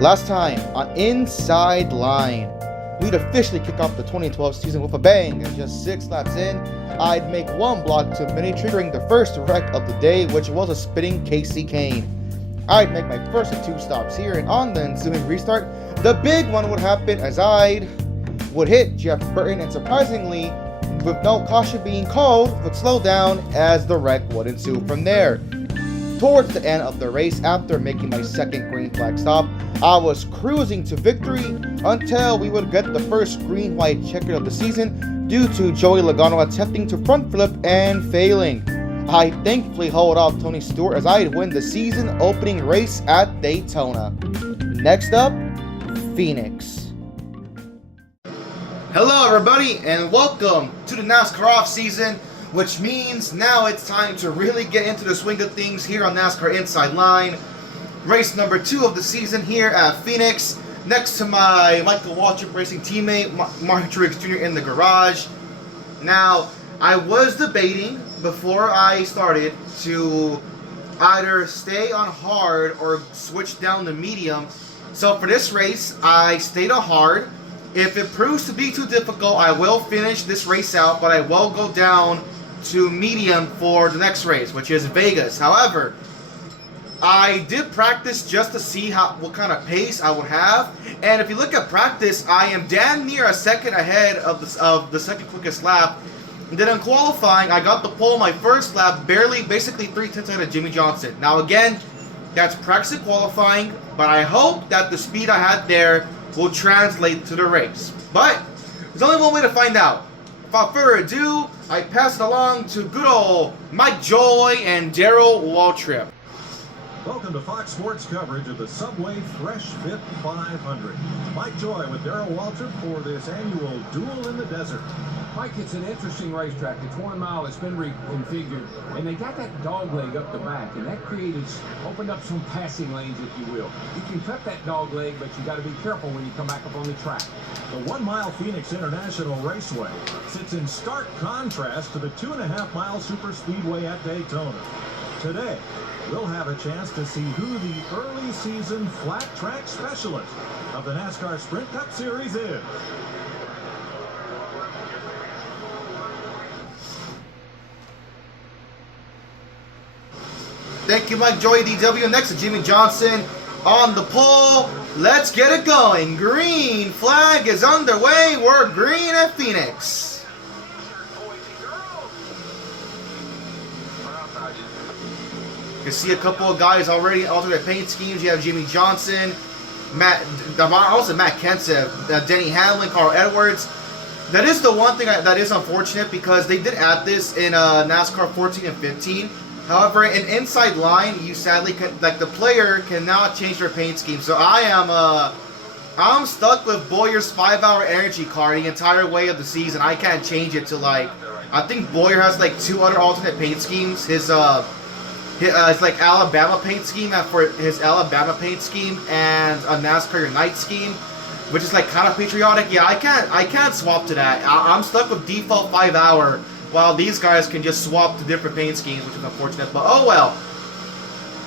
Last time on Inside Line, we'd officially kick off the 2012 season with a bang, and just 6 laps in, I'd make one block to mini, triggering the first wreck of the day, which was a spinning Casey Kane. I'd make my first of 2 stops here, and on the ensuing restart, the big one would happen as I would hit Jeff Burton, and surprisingly, with no caution being called, would slow down as the wreck would ensue from there. Towards the end of the race, after making my second green flag stop, I was cruising to victory until we would get the first green-white checkered of the season due to Joey Logano attempting to front flip and failing. I thankfully hold off Tony Stewart as I'd win the season opening race at Daytona. Next up, Phoenix. Hello everybody and welcome to the NASCAR off season, which means now it's time to really get into the swing of things here on NASCAR Inside Line. Race number 2 of the season here at Phoenix, next to my Michael Waltrip Racing teammate, Martin Truex Jr. in the garage. Now, I was debating before I started to either stay on hard or switch down to medium. So for this race, I stayed on hard. If it proves to be too difficult, I will finish this race out, but I will go down to medium for the next race, which is Vegas. However, I did practice just to see what kind of pace I would have, and if you look at practice, I am damn near a second ahead of the second quickest lap. And then in qualifying, I got the pole my first lap, basically 3/10 ahead of Jimmy Johnson. Now again, that's practice and qualifying, but I hope that the speed I had there will translate to the race. But there's only one way to find out. Without further ado, I pass it along to good old Mike Joy and Daryl Waltrip. Welcome to Fox Sports coverage of the Subway Fresh Fit 500. Mike Joy with Daryl Waltrip for this annual Duel in the Desert. Mike, it's an interesting racetrack. It's 1 mile. It's been reconfigured, and they got that dog leg up the back, and that opened up some passing lanes, if you will. You can cut that dog leg, but you got to be careful when you come back up on the track. The 1 mile Phoenix International Raceway sits in stark contrast to the 2.5-mile superspeedway at Daytona. Today, we'll have a chance to see who the early season flat track specialist of the NASCAR Sprint Cup Series is. Thank you, Mike Joy, DW. Next to Jimmy Johnson on the pole. Let's get it going. Green flag is underway. We're green at Phoenix. You can see a couple of guys already alter their paint schemes. You have Jimmy Johnson, Matt Kenseth, Denny Hamlin, Carl Edwards. That is the one thing that is unfortunate because they did add this in NASCAR 14 and 15. However, in Inside Line, you sadly the player cannot change their paint scheme. So I'm stuck with Bowyer's 5-hour energy car the entire way of the season. I can't change it to I think Bowyer has 2 other alternate paint schemes. It's like Alabama paint scheme for his Alabama paint scheme and a NASCAR Unite scheme, which is kind of patriotic. Yeah, I can't swap to that. I'm stuck with default 5-hour. While these guys can just swap to different paint schemes, which is unfortunate, but oh well.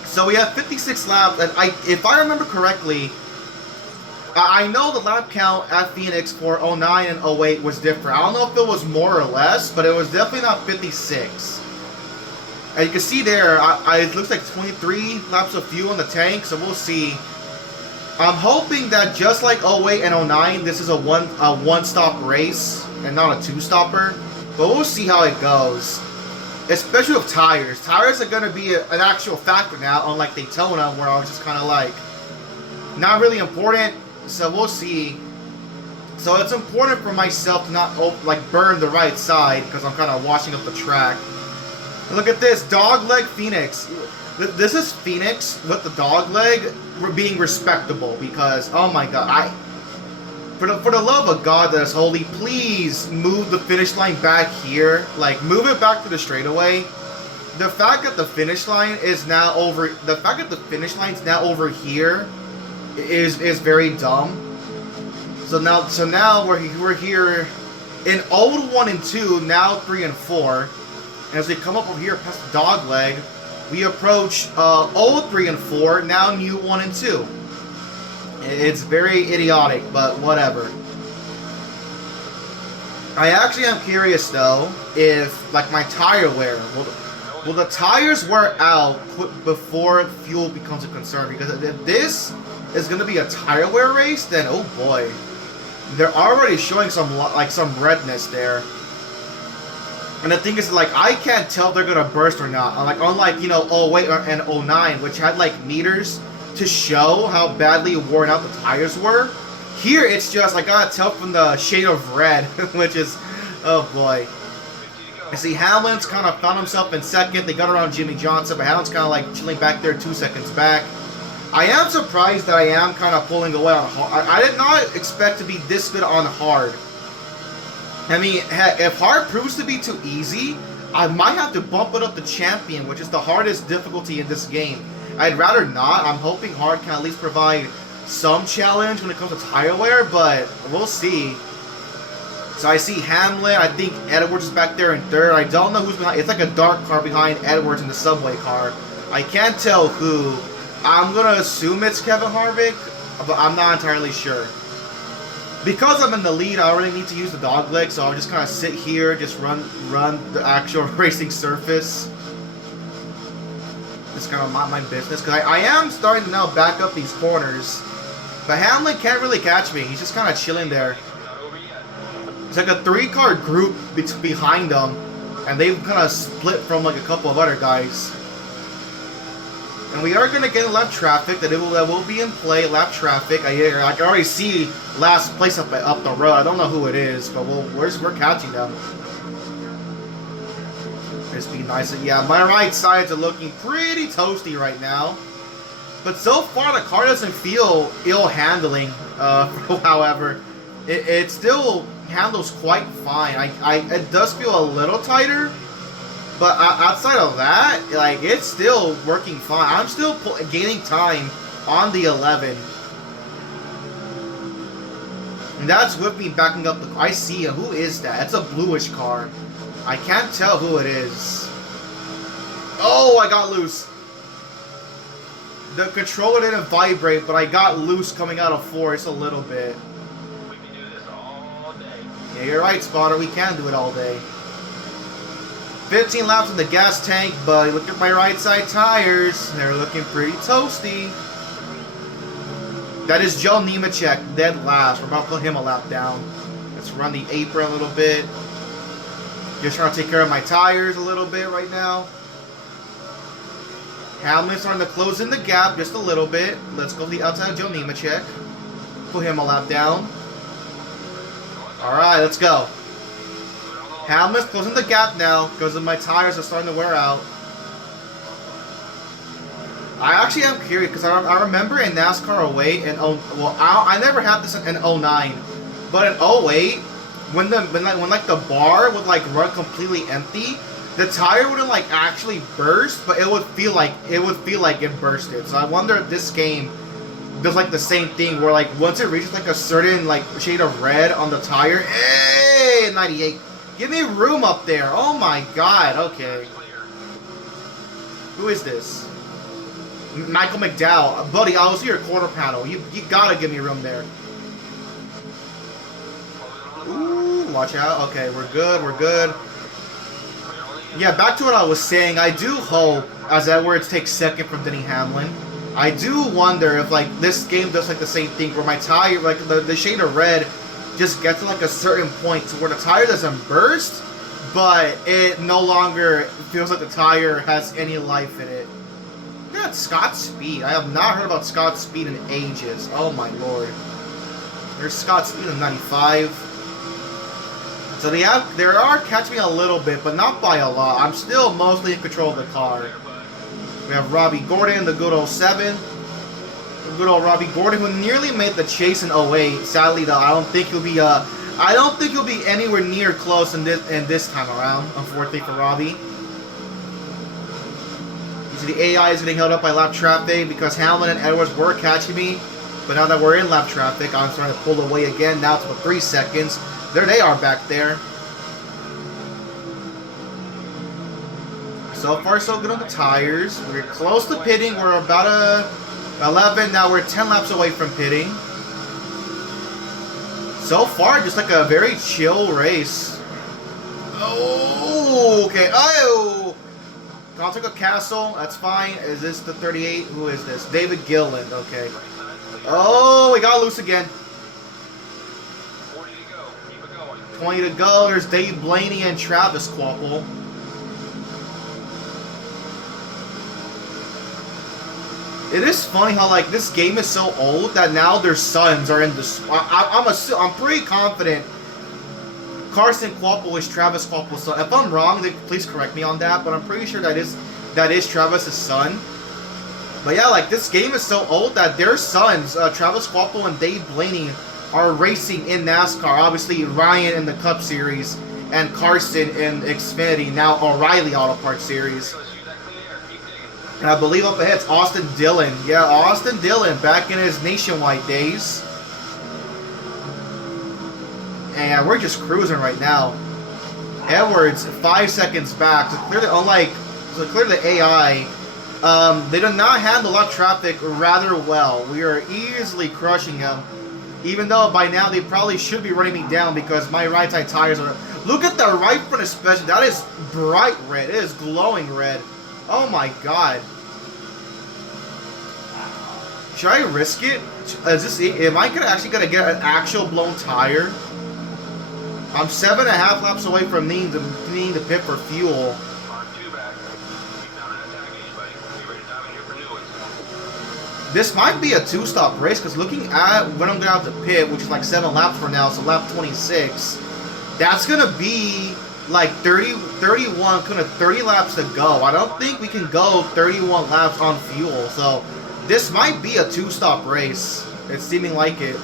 So we have 56 laps, and if I remember correctly, I know the lap count at Phoenix for 09 and 08 was different. I don't know if it was more or less, but it was definitely not 56. And you can see there, it looks like 23 laps of fuel in the tank, so we'll see. I'm hoping that just like 08 and 09, this is a one-stop race and not a 2-stopper. But we'll see how it goes, especially with tires. Tires are going to be an actual factor now, unlike Daytona, where I was just kind of not really important. So we'll see. So it's important for myself to not burn the right side because I'm kind of washing up the track. And look at this, dogleg Phoenix. This is Phoenix with the dogleg being respectable because, oh my god, For the love of God that is holy, please move the finish line back here. Move it back to the straightaway. The fact that the finish line is now over, here is very dumb. So now we're here in old 1 and 2, now 3 and 4. As we come up over here past the dogleg, we approach old 3 and 4, now new 1 and 2. It's very idiotic, but whatever. I actually am curious though if like my tire wear will the tires wear out before fuel becomes a concern, because if this is going to be a tire wear race, then oh boy, they're already showing some redness there. And the thing is, like, I can't tell if they're gonna burst or not. Like, unlike, you know, 08 and 09, which had like meters to show how badly worn out the tires were. Here, it's just, I gotta tell from the shade of red, which is, oh boy. You see, Hamlin's kind of found himself in second. They got around Jimmy Johnson, but Hamlin's kind of like chilling back there 2 seconds back. I am surprised that I am kind of pulling away on hard. I did not expect to be this good on hard. I mean, if hard proves to be too easy, I might have to bump it up to champion, which is the hardest difficulty in this game. I'd rather not. I'm hoping hard can at least provide some challenge when it comes to tire wear, but we'll see. So I see Hamlin. I think Edwards is back there in third. I don't know who's behind. It's like a dark car behind Edwards in the subway car. I can't tell who. I'm going to assume it's Kevin Harvick, but I'm not entirely sure. Because I'm in the lead, I already need to use the dog leg, so I'll just kind of sit here, just run the actual racing surface. Just kind of mind my business, because I am starting to now back up these corners. But Hamlin can't really catch me. He's just kind of chilling there. It's like a 3-car group behind them, and they've kind of split from like a couple of other guys. And we are going to get lap traffic. That will be in play. Lap traffic. I can already see last place up the road. I don't know who it is, but we're catching them. Just be nice. Yeah, my right sides are looking pretty toasty right now. But so far, the car doesn't feel ill handling. However, it still handles quite fine. It does feel a little tighter. But outside of that, like, it's still working fine. I'm still gaining time on the 11. And that's with me backing up the car. I see it. Who is that? It's a bluish car. I can't tell who it is. Oh, I got loose. The controller didn't vibrate, but I got loose coming out of force a little bit. We can do this all day. Yeah, you're right, Spotter. We can do it all day. 15 laps in the gas tank, but look at my right side tires. They're looking pretty toasty. That is Joe Nemechek, dead last. We're about to put him a lap down. Let's run the apron a little bit. Just trying to take care of my tires a little bit right now. Hamlin's starting to close in the gap just a little bit. Let's go to the outside of Joe Nemechek. Put him a lap down. Alright, let's go. Hamlin's closing the gap now because my tires are starting to wear out. I actually am curious because I remember in NASCAR 08 and I never had this in 09, but in 08 when the bar would like run completely empty, the tire wouldn't like actually burst, but it would feel like it bursted. So I wonder if this game does like the same thing where like once it reaches like a certain like shade of red on the tire, hey, 98. Give me room up there. Oh my god. Okay. Who is this? Michael McDowell. Buddy, I was your quarter panel. You gotta give me room there. Ooh, watch out. Okay, we're good. We're good. Yeah, back to what I was saying. I do hope, as Edwards takes second from Denny Hamlin, I do wonder if like this game does like the same thing where my tire, like the shade of red, just get to like a certain point to where the tire doesn't burst, but it no longer feels like the tire has any life in it. Yeah, it's Scott Speed. I have not heard about Scott Speed in ages. Oh my lord. There's Scott Speed in 95. So they are catching me a little bit, but not by a lot. I'm still mostly in control of the car. We have Robbie Gordon, the good 07. Good old Robbie Gordon, who nearly made the chase in 08. Sadly, though, I don't think he'll be anywhere near close in this time around. Unfortunately for Robbie. You see, the AI is getting held up by lap traffic because Hamlin and Edwards were catching me. But now that we're in lap traffic, I'm starting to pull away again. Now it's about 3 seconds. There they are back there. So far, so good on the tires. We're close to pitting. We're about 11. Now we're 10 laps away from pitting. So far, just like a very chill race. Oh, okay. Oh! Contact Castle, that's fine. Is this the 38? Who is this? David Gilland, okay. Oh, we got loose again. 40 to go. Keep it going. 20 to go. There's Dave Blaney and Travis Quapple. It is funny how like this game is so old that now their sons are in the. I'm pretty confident Carson Quapple is Travis Quapple's son. If I'm wrong, then please correct me on that. But I'm pretty sure that is Travis's son. But yeah, like this game is so old that their sons, Travis Quapple and Dave Blaney, are racing in NASCAR. Obviously, Ryan in the Cup Series and Carson in Xfinity, now O'Reilly Auto Parts Series. Let's use that clean air. Keep digging. And I believe up ahead it's Austin Dillon. Yeah, Austin Dillon back in his Nationwide days. And we're just cruising right now. Edwards 5 seconds back. So clearly, unlike the AI, they do not handle a lot of traffic rather well. We are easily crushing them. Even though by now they probably should be running me down because my right side tires are. Look at the right front especially. That is bright red. It is glowing red. Oh my god. Should I risk it? Am I actually gonna get an actual blown tire? I'm 7.5 laps away from needing to pit for fuel. On two back. Keep down that tag gauge, buddy. Get ready to dive in here for new ones. This might be a two-stop race because looking at when I'm going to have to pit, which is like 7 laps from now, so lap 26, that's going to be like 31, kind of 30 laps to go. I don't think we can go 31 laps on fuel, so this might be a two-stop race. It's seeming like it.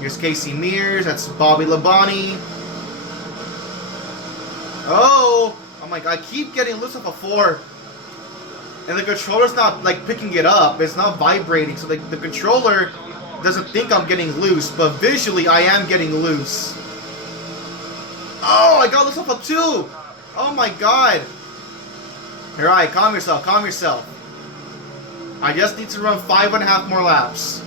Here's Casey Mears, that's Bobby Labonte. Oh my god, I keep getting loose off a 4. And the controller's not like picking it up, it's not vibrating, so the controller doesn't think I'm getting loose, but visually I am getting loose. Oh, I got loose off a 2! Oh my god. Alright, calm yourself, calm yourself. I just need to run 5.5 more laps.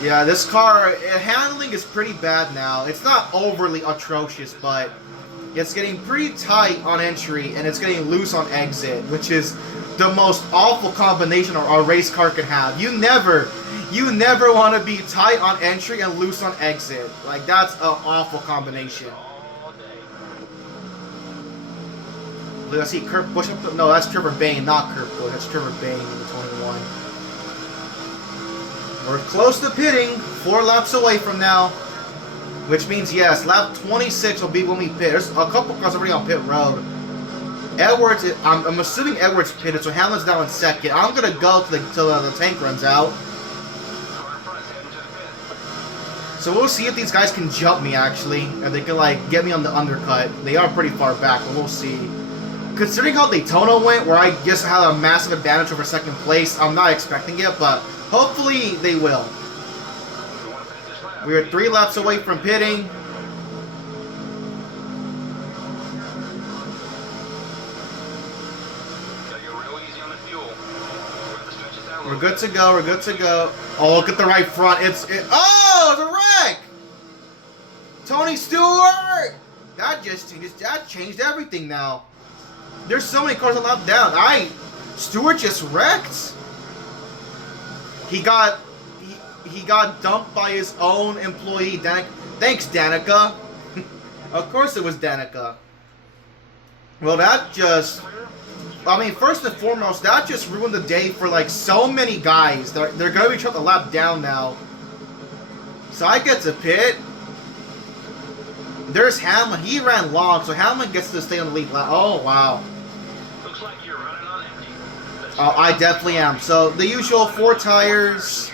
Yeah, this car, handling is pretty bad now. It's not overly atrocious, but it's getting pretty tight on entry, and it's getting loose on exit, which is the most awful combination a race car can have. You never want to be tight on entry and loose on exit. Like, that's an awful combination. All day. Let's see, Kurt Busch. No, that's Trevor Bayne, not Kurt Busch. That's Trevor Bayne in the 21. We're close to pitting, 4 laps away from now, which means yes, lap 26 will be when we pit. There's a couple cars already on pit road. Edwards, I'm assuming Edwards pitted, so Hamlin's down in second. I'm gonna go till the tank runs out. So we'll see if these guys can jump me actually, and they can like get me on the undercut. They are pretty far back, but we'll see. Considering how Daytona went, where I just had a massive advantage over second place, I'm not expecting it, but hopefully they will. We are 3 laps away from pitting. We're good to go, we're good to go. Oh, look at the right front. Oh, it's a wreck! Tony Stewart! That changed everything now. There's so many cars a lap down. Stewart just wrecked. He got dumped by his own employee, Danica. Thanks, Danica. Of course it was Danica. Well, that just... I mean, first and foremost, that just ruined the day for, like, so many guys. They're going to be trying to lap down now. So I get to pit. There's Hamlin. He ran long, so Hamlin gets to stay on the lead lap. Oh, wow. Looks like you're running on empty. Oh, I definitely am. So, the usual 4 tires,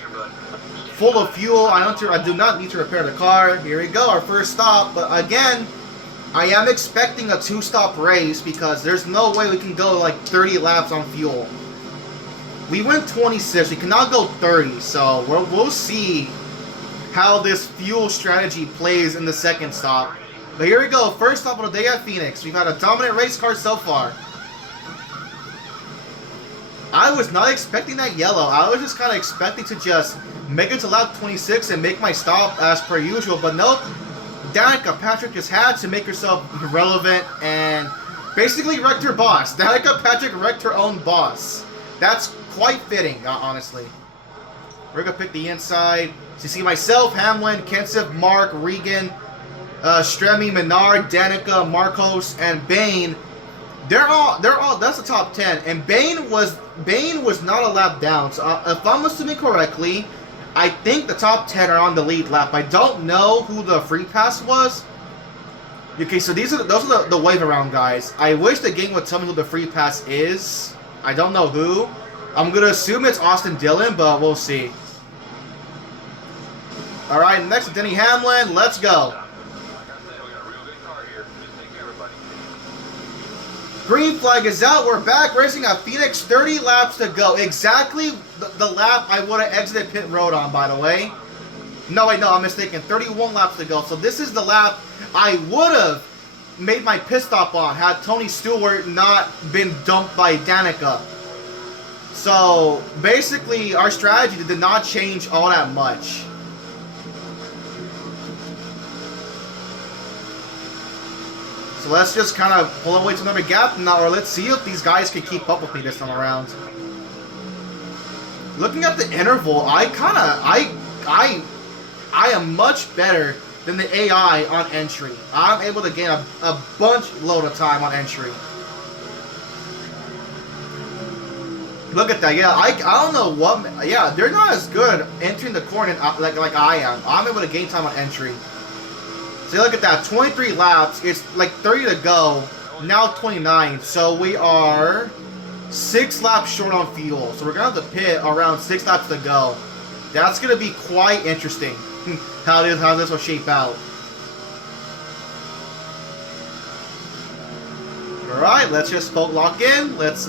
full of fuel. I do not need to repair the car. Here we go, our first stop. But again, I am expecting a 2-stop race because there's no way we can go like 30 laps on fuel. We went 26. We cannot go 30. So we'll see how this fuel strategy plays in the second stop. But here we go. First stop on the day at Phoenix. We've had a dominant race car so far. I was not expecting that yellow. I was just kind of expecting to just make it to lap 26 and make my stop as per usual. But nope, Danica Patrick just had to make herself relevant and basically wrecked her boss. Danica Patrick wrecked her own boss. That's quite fitting, honestly. We're going to pick the inside. So you see myself, Hamlin, Kenseth, Mark, Regan, Stremi, Menard, Danica, Marcos, and Bane. They're all, that's the top 10. And Bane was not a lap down. So if I'm assuming correctly, I think the top 10 are on the lead lap. I don't know who the free pass was. Okay, so those are the wave around guys. I wish the game would tell me who the free pass is. I don't know who. I'm going to assume it's Austin Dillon, but we'll see. Alright, next Denny Hamlin. Let's go. Green flag is out. We're back racing at Phoenix. 30 laps to go. Exactly the lap I would have exited pit road on, by the way. No, wait, no, I'm mistaken. 31 laps to go. So this is the lap I would have made my pit stop on had Tony Stewart not been dumped by Danica. So basically, our strategy did not change all that much. So let's just kind of pull away to another gap now, or let's see if these guys can keep up with me this time around. Looking at the interval, I am much better than the AI on entry. I'm able to gain a bunch load of time on entry. Look at that, yeah, I don't know what, yeah, they're not as good entering the corner like I am. I'm able to gain time on entry. So look at that, 23 laps, it's like 30 to go, now 29, so we are 6 laps short on fuel. So we're going to have to pit around 6 laps to go. That's going to be quite interesting, how this will shape out. Alright, let's just lock in, let's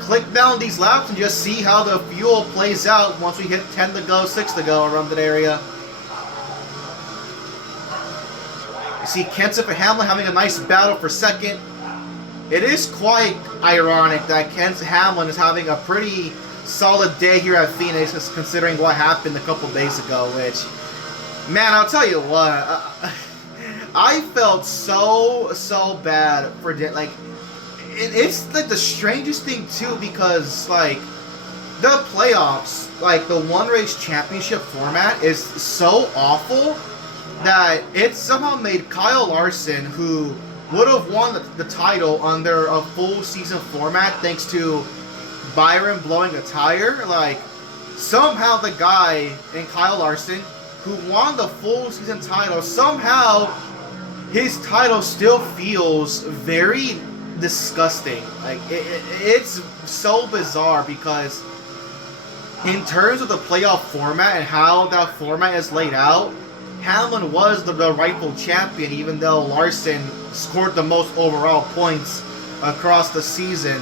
click down these laps and just see how the fuel plays out once we hit 10 to go, 6 to go around that area. You see Kenseth and Hamlin having a nice battle for second. It is quite ironic that Kenseth Hamlin is having a pretty solid day here at Phoenix, considering what happened a couple days ago, which, man, I'll tell you what, I felt so bad for, like, it's like the strangest thing too, because like the playoffs, like the one race championship format is so awful that it somehow made Kyle Larson, who would have won the title under a full season format thanks to Byron blowing a tire, like somehow the guy in Kyle Larson who won the full season title, somehow his title still feels very disgusting. Like it's so bizarre, because in terms of the playoff format and how that format is laid out, Hamlin was the rightful champion, even though Larson scored the most overall points across the season.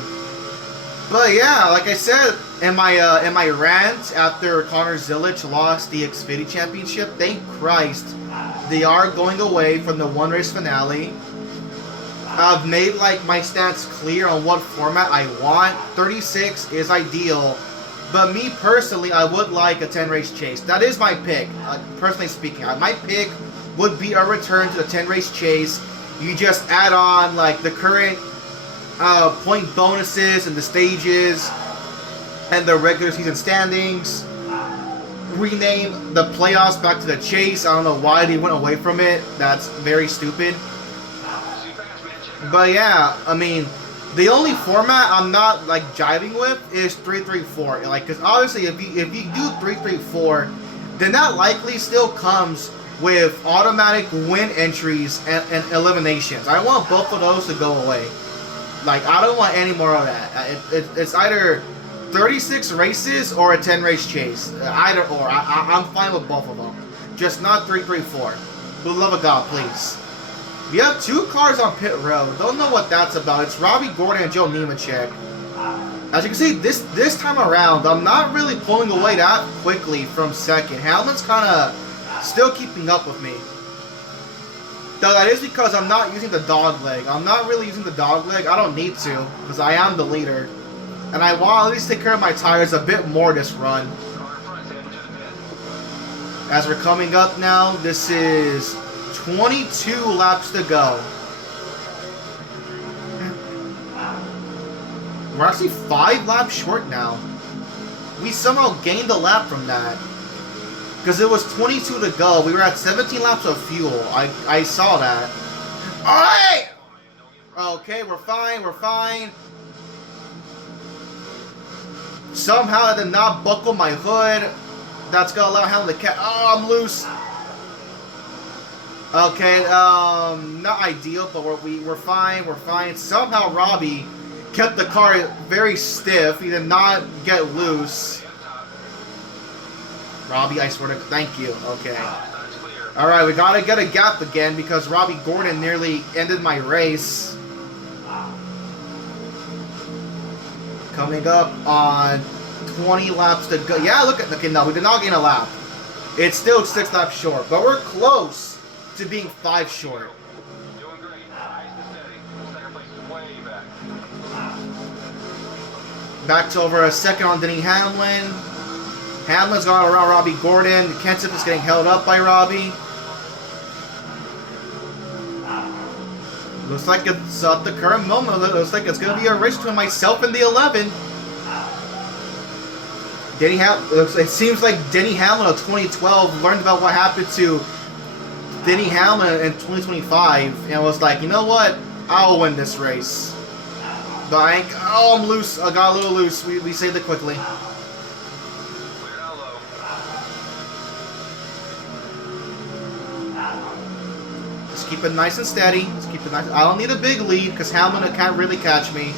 But yeah, like I said in my rant after Connor Zilic lost the Xfinity Championship, thank Christ they are going away from the one race finale. I've made like my stance clear on what format I want. 36 is ideal, but me personally, I would like a 10 race chase. That is my pick. Personally speaking, my pick would be a return to the 10 race chase. You just add on like the current point bonuses and the stages and the regular season standings. Rename the playoffs back to the chase. I don't know why they went away from it. That's very stupid. But yeah, I mean, the only format I'm not like jiving with is 3-3-4. Like, because obviously if you do 3-3-4, then that likely still comes with automatic win entries and eliminations. I want both of those to go away. Like, I don't want any more of that. It's either 36 races or a 10 race chase. Either or. I'm fine with both of them. Just not 3-3-4. For the love of God, please. We have 2 cars on pit road. Don't know what that's about. It's Robbie Gordon and Joe Nemechek. As you can see, this time around, I'm not really pulling away that quickly from second. Hamlin's kind of still keeping up with me. Though that is because I'm not using the dog leg. I'm not really using the dog leg. I don't need to, because I am the leader. And I want to at least take care of my tires a bit more this run. Car in front's heading to the pit. As we're coming up now, this is 22 laps to go. We're actually 5 laps short now. We somehow gained a lap from that. Because it was 22 to go. We were at 17 laps of fuel. I saw that. Alright! Okay, we're fine, we're fine. Somehow I did not buckle my hood. That's gonna allow Hamlin to catch. Oh, I'm loose. Okay, not ideal, but we're fine, we're fine. Somehow Robbie kept the car very stiff. He did not get loose. Robbie, I swear to thank you. Okay. Alright, we gotta get a gap again because Robbie Gordon nearly ended my race. Coming up on 20 laps to go. Yeah, look at, okay, no, we did not gain a lap. It's still 6 laps short, but we're close to being 5 short. Doing great. Nice and steady. Second place is way back. Back to over a second on Denny Hamlin. Hamlin's gone around Robbie Gordon. Kenseth is getting held up by Robbie. Looks like it's at the current moment. It looks like it's going to be a race between myself and the 11. It seems like Denny Hamlin of 2012 learned about what happened to Denny Hamlin in 2025 and was like, you know what? I'll win this race. But I'm loose. I got a little loose. We saved it quickly. Clear out low. Just keep it nice and steady. Just keep it nice. I don't need a big lead because Hamlin can't really catch me.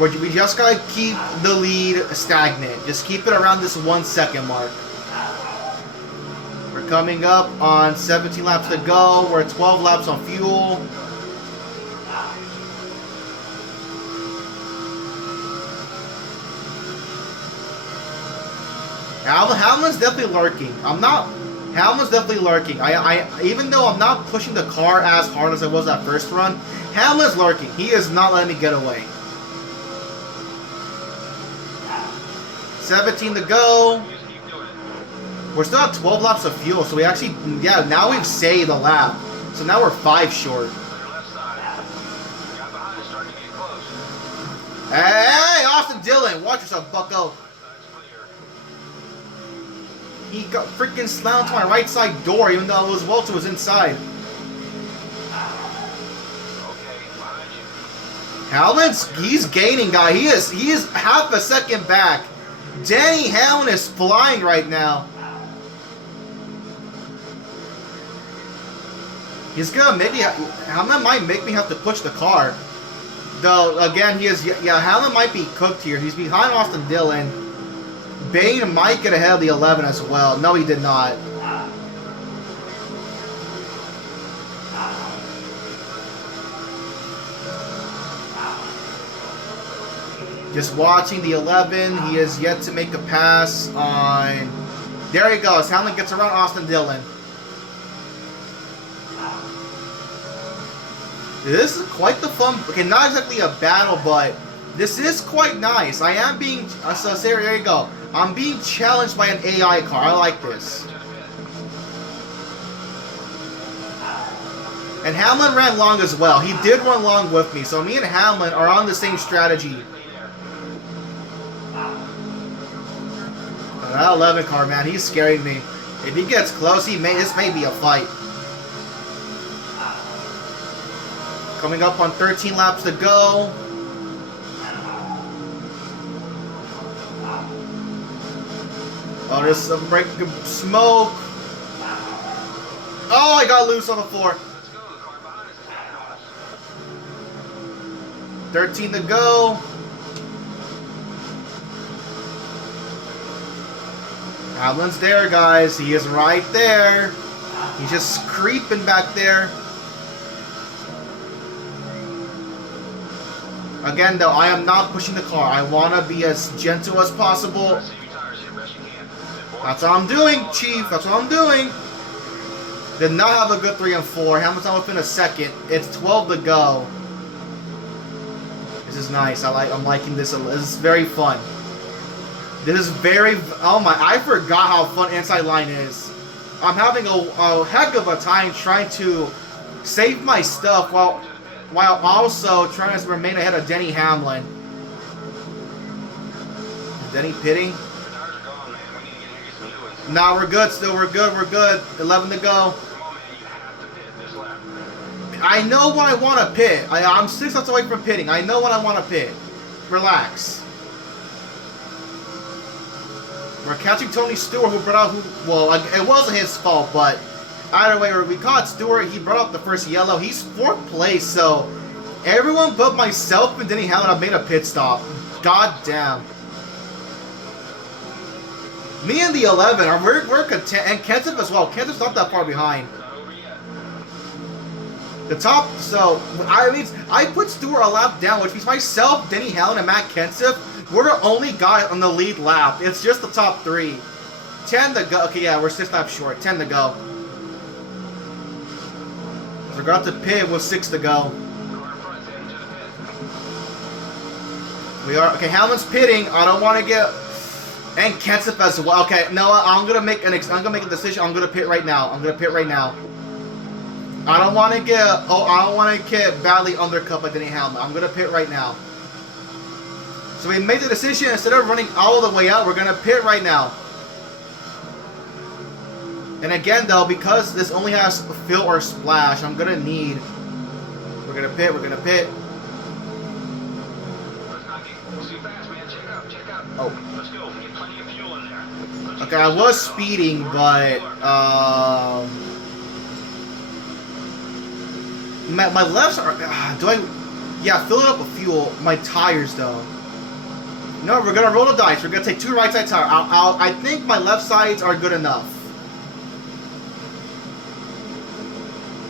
We just gotta keep the lead stagnant. Just keep it around this 1 second mark. We're coming up on 17 laps to go. We're at 12 laps on fuel. Hamlin's definitely lurking. Hamlin's definitely lurking. Even though I'm not pushing the car as hard as I was that first run, Hamlin's lurking. He is not letting me get away. 17 to go. Just keep doing it. We're still at 12 laps of fuel, so we actually, yeah, now we've saved a lap. So now we're 5 short. Clear left side. Got behind us, starting to get close. Hey, Austin Dillon, watch yourself, bucko. Left side's clear. He got freaking slammed to my right side door, even though Walter was inside. Okay, behind you. Hamlin's, he's gaining, guy. He is half a second back. Denny Hamlin is flying right now. He's gonna maybe, Hamlin might make me have to push the car. Though, again, Hamlin might be cooked here. He's behind Austin Dillon. Bane might get ahead of the 11 as well. No, he did not. Just watching the 11. He has yet to make a pass on... There he goes. Hamlin gets around Austin Dillon. This is quite the fun... Okay, not exactly a battle, but this is quite nice. I am being... So, there you go. I'm being challenged by an AI car. I like this. And Hamlin ran long as well. He did run long with me. So me and Hamlin are on the same strategy. That 11 car, man, he's scaring me. If he gets close, this may be a fight. Coming up on 13 laps to go. Oh, there's some break smoke. Oh, I got loose on the floor. Let's go. The car behind us is hanging on us. 13 to go. Hamlin's there, guys. He is right there. He's just creeping back there. Again, though, I am not pushing the car. I want to be as gentle as possible. Save your tires here best you can. That's what I'm doing, Chief. That's what I'm doing. Did not have a good 3 and 4. Hamlin's not within a second. It's 12 to go. This is nice. I'm liking this. This is very fun. This is very. Oh my! I forgot how fun inside line is. I'm having a heck of a time trying to save my stuff while also trying to remain ahead of Denny Hamlin. Denny pitting. Nah, we're good still. We're good. 11 to go. I know when I want to pit. I'm 6 laps away from pitting. I know when I want to pit. Relax. We're catching Tony Stewart, who brought out well, it wasn't his fault, but either way, we caught Stewart. He brought up the first yellow. He's 4th place, so everyone but myself and Denny Hamlin have made a pit stop. God damn. Me and the 11 we're content, and Kenseth as well. Kenseth's not that far behind. The top, so I put Stewart a lap down, which means myself, Denny Hamlin, and Matt Kenseth, we're the only guy on the lead lap. It's just the top 3. 10 to go. Okay, yeah, we're 6 laps short. 10 to go. Forgot to pit with 6 to go. We are okay. Hamlin's pitting. I don't want to get. And Kenseth as well. Okay, no, I'm gonna make a decision. I'm gonna pit right now. I don't want to get badly undercut by Denny Hamlin. I'm gonna pit right now. So we made the decision, instead of running all the way out, we're gonna pit right now. And again though, because this only has fill or splash, we're gonna pit. Oh. Okay, I was speeding, but my lefts are. Yeah, fill it up with fuel. My tires though. No, we're gonna roll the dice. We're gonna take 2 right side tires. I think my left sides are good enough.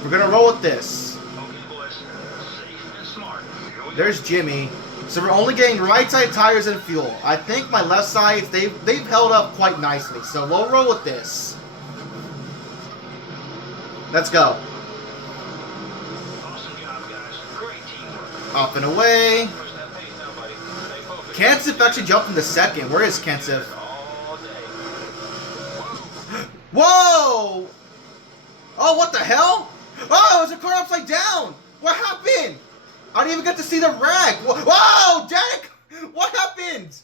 We're gonna roll with this. There's Jimmy. So we're only getting right side tires and fuel. I think my left sides, they've held up quite nicely. So we'll roll with this. Let's go. Awesome job, guys. Great teamwork. Up and away. Push that pace now, buddy. Stay focused. Kenseth actually jumped into 2nd. Where is Kenseth? All day. Whoa! Oh, what the hell? Oh, it was a car upside down. What happened? I didn't even get to see the wreck. Whoa, Jack! What happened?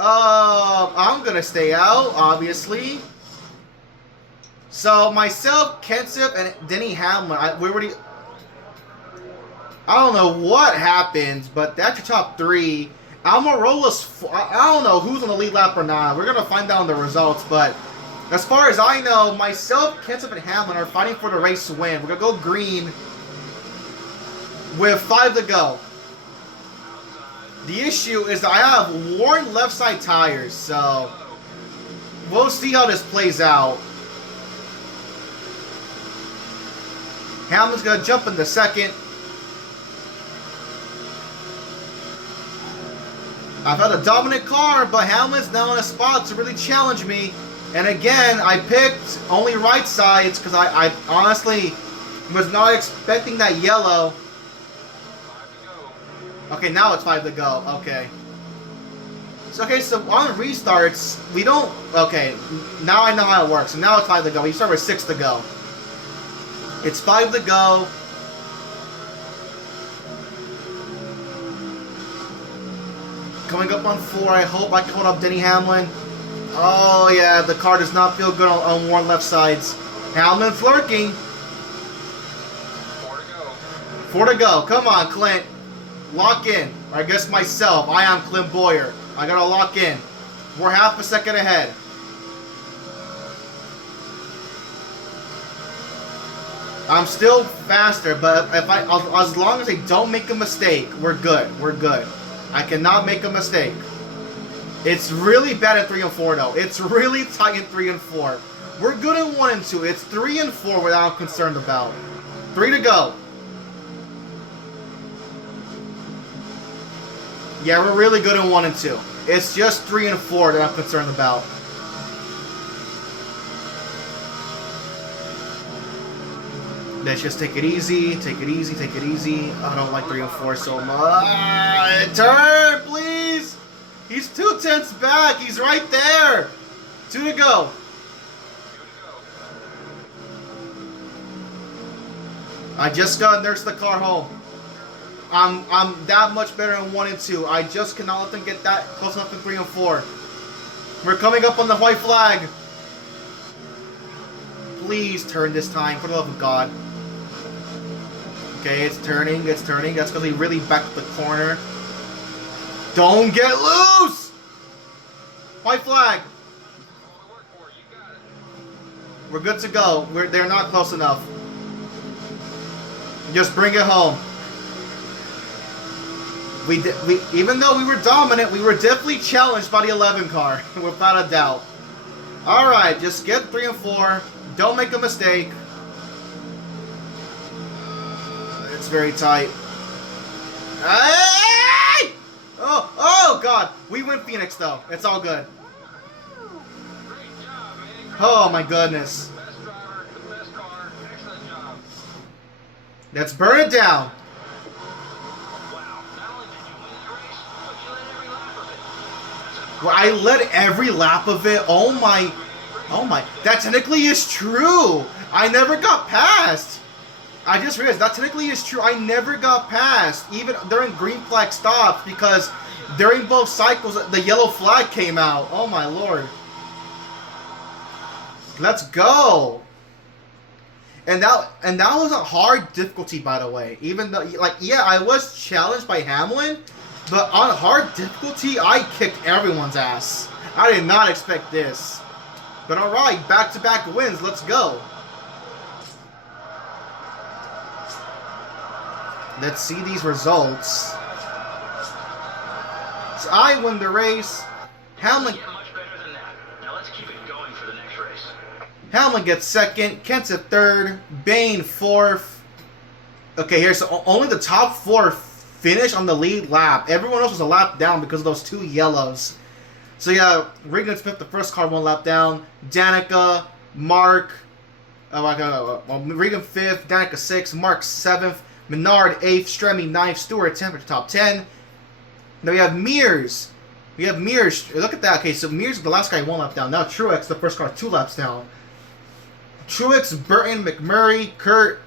I'm gonna stay out, obviously. So myself, Kenseth, and Denny Hamlin, I don't know what happened, but that's your top 3. Almirola's, I don't know who's on the lead lap or not. We're gonna find out the results, but as far as I know, myself, Kenseth, and Hamlin are fighting for the race to win. We're gonna go green with 5 to go. The issue is that I have worn left side tires, so we'll see how this plays out. Hamlin's gonna jump into 2nd. I've had a dominant car, but Hamlin's now in a spot to really challenge me. And again, I picked only right sides because I honestly was not expecting that yellow. Okay, now it's 5 to go. Okay. So on restarts, we don't. Okay, now I know how it works. So now it's 5 to go. We start with 6 to go. It's 5 to go. Coming up on 4. I hope I can hold up Denny Hamlin. Oh yeah, the car does not feel good on worn left sides. Hamlin's lurking. 4 to go. 4 to go. Come on, Clint. Lock in. Or I guess myself. I am Clint Boyer. I gotta lock in. We're half a second ahead. I'm still faster, but as long as I don't make a mistake, we're good. We're good. I cannot make a mistake. It's really bad at 3 and 4 though. It's really tight in 3 and 4. We're good in 1 and 2. It's 3 and 4 that I'm concerned about. 3 to go. Yeah, we're really good in 1 and 2. It's just 3 and 4 that I'm concerned about. Let's just take it easy, take it easy, take it easy. I don't like 3 and 4 so much. Turn, please. He's 2 tenths back. He's right there. 2 to go. I just gotta nurse the car home. I'm that much better in 1 and 2. I just cannot let them get that close enough in 3 and 4. We're coming up on the white flag. Please turn this time, for the love of God. Okay, it's turning, it's turning. That's because he really backed the corner. Don't get loose! White flag. We're good to go. They're not close enough. Just bring it home. Even though we were dominant, we were definitely challenged by the 11 car, without a doubt. All right, just get 3 and 4. Don't make a mistake. It's very tight. Hey! Oh God! We win Phoenix though. It's all good. Oh my goodness. Let's burn it down. Well, I led every lap of it. Oh my. That technically is true. I never got past. I just realized that technically is true. I never got past, even during green flag stops, because during both cycles, the yellow flag came out. Oh my Lord. Let's go. And that was a hard difficulty, by the way. Even though, like, yeah, I was challenged by Hamlin, but on hard difficulty, I kicked everyone's ass. I did not expect this. But all right, back-to-back wins. Let's go. Let's see these results. So I win the race. Hamlin. Much better than that. Now let's keep it going for the next race. Hamlin gets second. Kent's at third. Bane fourth. Okay, here's only the top 4 finish on the lead lap. Everyone else was a lap down because of those 2 yellows. So yeah, Regan Smith, the first car, 1 lap down. Danica, Mark, Regan 5th, Danica 6th, Mark 7th, Menard 8th, Stremme 9th, Stewart 10th for the top 10. Now we have Mears. Look at that. Okay, so Mears is the last guy 1 lap down. Now Truex, the first car, 2 laps down. Truex, Burton, McMurray, Kurt,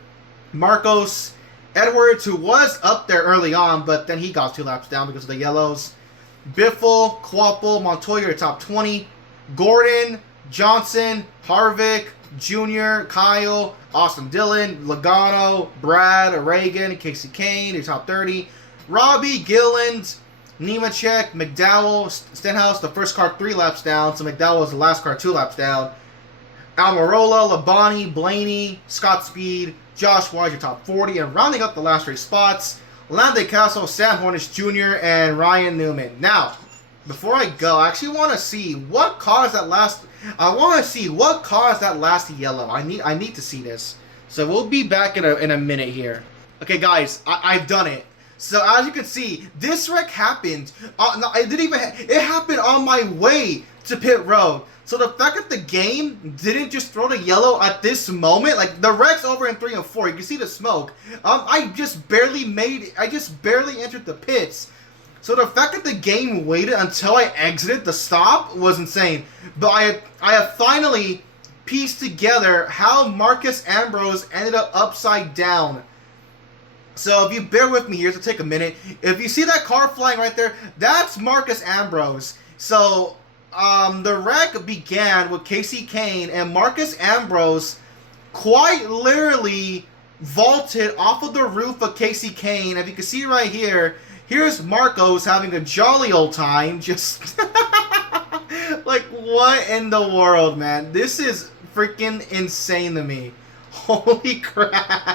Marcos, Edwards, who was up there early on, but then he got 2 laps down because of the yellows. Biffle, Quapple, Montoya, top 20. Gordon, Johnson, Harvick, Jr., Kyle, Austin Dillon, Logano, Brad, Reagan, Casey Kane, your top 30. Robbie, Gilland, Nemechek, McDowell, Stenhouse, the first car 3 laps down, so McDowell was the last car 2 laps down. Almirola, Labonte, Blaney, Scott Speed, Josh Wise, your top 40. And rounding up the last race spots, Lande Castle, Sam Hornish Jr., and Ryan Newman. Now, before I go, I actually want to see what caused that last. I want to see what caused that last yellow. I need to see this. So we'll be back in a minute here. Okay, guys, I've done it. So as you can see, this wreck happened. No, it didn't even. It happened on my way to pit road. So the fact that the game didn't just throw the yellow at this moment, like the wreck's over in 3 and 4. You can see the smoke. I just barely entered the pits. So the fact that the game waited until I exited the stop was insane. But I have finally pieced together how Marcus Ambrose ended up upside down. So if you bear with me here, to take a minute. If you see that car flying right there, that's Marcus Ambrose. So the wreck began with Casey Kane, and Marcus Ambrose quite literally vaulted off of the roof of Casey Kane. If you can see right here, here's Marcos having a jolly old time. Just like, what in the world, man? This is freaking insane to me. Holy crap.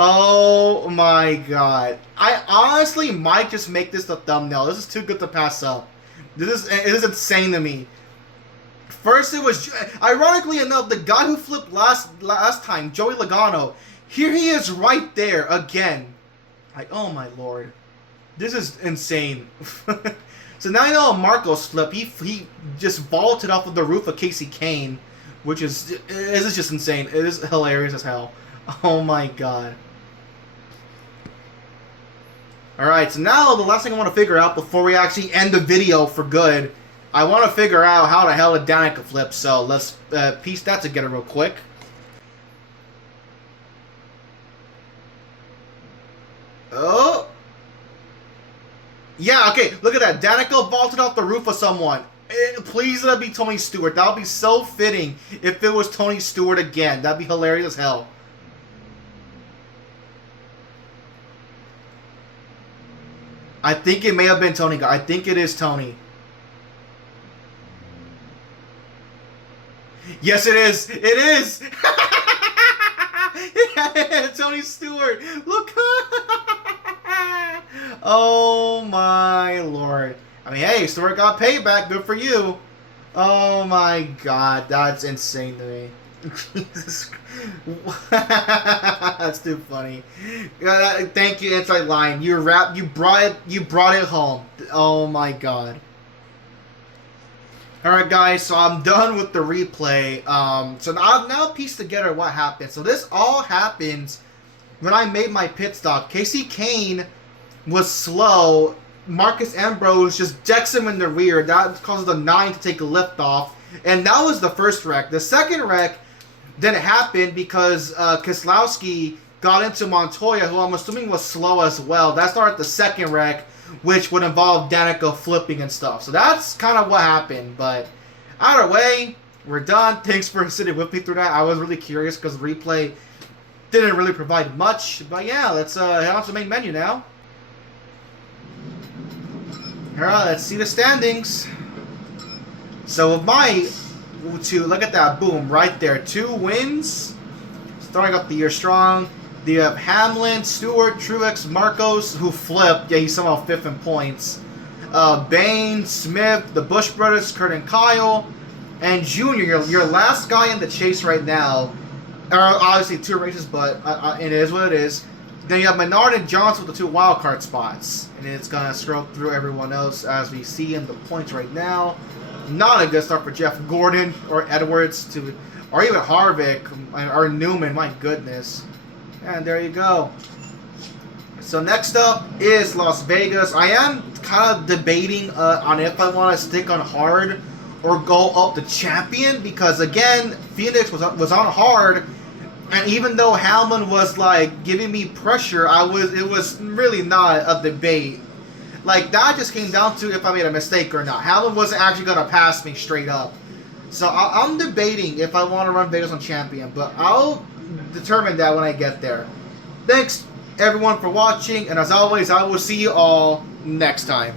Oh my god. I honestly might just make this the thumbnail. This is too good to pass up. It is insane to me. First it was, ironically enough, the guy who flipped last time, Joey Logano. Here he is right there again. Like, oh my lord. This is insane. So now I know Marcos flip. He just vaulted off of the roof of Casey Kane. which is just insane. It is hilarious as hell. Oh my god. Alright, so now the last thing I want to figure out before we actually end the video for good, I want to figure out how the hell a Danica flips, so let's piece that together real quick. Oh! Yeah, okay, look at that. Danica vaulted off the roof of someone. Please let it be Tony Stewart. That would be so fitting if it was Tony Stewart again. That'd be hilarious as hell. I think it may have been Tony. I think it is Tony. Yes, it is. It is. Yeah, Tony Stewart. Look. Oh my lord. I mean, hey, Stewart got payback. Good for you. Oh my god, that's insane to me. Jesus, that's too funny. Thank you, Inside Line. You brought it home. Oh my god. All right, guys. So I'm done with the replay. So I've now pieced together what happened. So this all happens when I made my pit stop. Casey Kane was slow. Marcus Ambrose just decks him in the rear. That causes the 9 to take a lift off. And that was the first wreck. The second wreck didn't happen because Keselowski got into Montoya, who I'm assuming was slow as well. That started the second wreck, which would involve Danica flipping and stuff. So that's kind of what happened. But either way, we're done. Thanks for sitting with me through that. I was really curious because the replay didn't really provide much. But yeah, let's head on to the main menu now. Alright, let's see the standings. So with my look at that, boom, right there. 2 wins. Starting up the year strong. You have Hamlin, Stewart, Truex, Marcos, who flipped. Yeah, he's somehow 5th in points. Bain, Smith, the Busch brothers, Kurt and Kyle. And Junior, your last guy in the chase right now. Obviously 2 races, but it is what it is. Then you have Menard and Johnson with the 2 wildcard spots. And it's going to scroll through everyone else as we see in the points right now. Not a good start for Jeff Gordon or Edwards, or even Harvick or Newman. My goodness. And there you go. So next up is Las Vegas. I am kind of debating on if I want to stick on hard or go up to champion. Because again, Phoenix was on hard. And even though Hamlin was like giving me pressure, it was really not a debate. Like that just came down to if I made a mistake or not. Hamlin wasn't actually gonna pass me straight up. So I'm debating if I want to run Vegas on champion, but I'll determine that when I get there. Thanks everyone for watching, and as always, I will see you all next time.